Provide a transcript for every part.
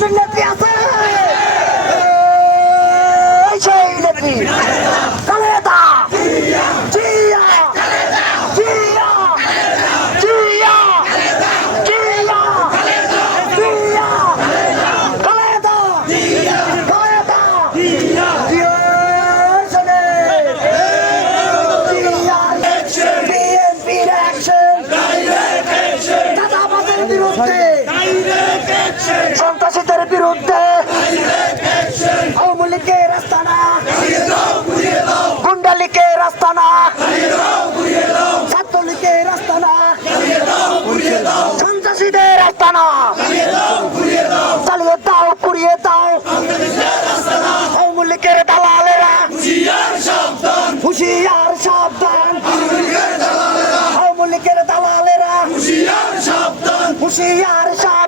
nothing, nothing. বিরুদ্ধে আওয়ামী লীগের আস্তানা গুন্ডালিকের আস্তানা ছাত্রলীগের আস্তানা সন্ত্রাসীদের আস্তানা চালিয়ে দাও, পুড়িয়ে দাও। আওয়ামী লীগের দালালেরা হুশিয়ার সাবধান। আওয়ামী লীগের দালালেরা হুশিয়ার সাবধান। দালালি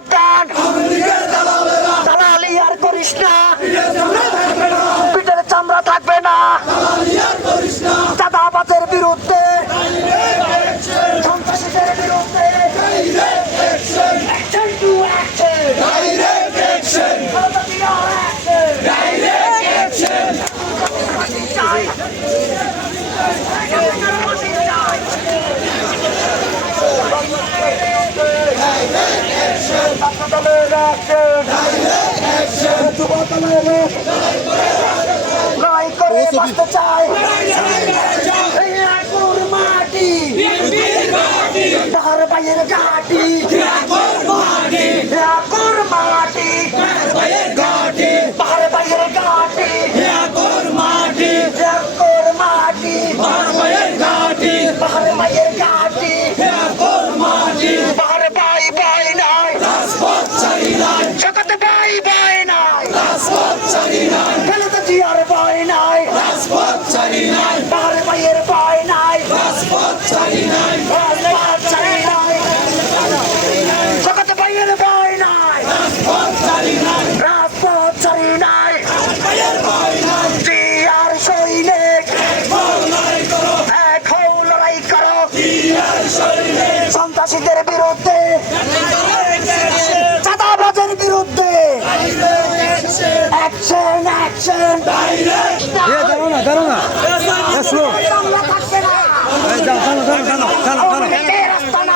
লড়াই করে বাঁচতে চাই মাটি বাইয়ের ঘাটি সন্ত্রাসীদের বিরুদ্ধে চাঁদাবাজের বিরুদ্ধে অ্যাকশন অ্যাকশন এ দাঁড়াও 哎，站了，站了，站了，站了，站了，站了。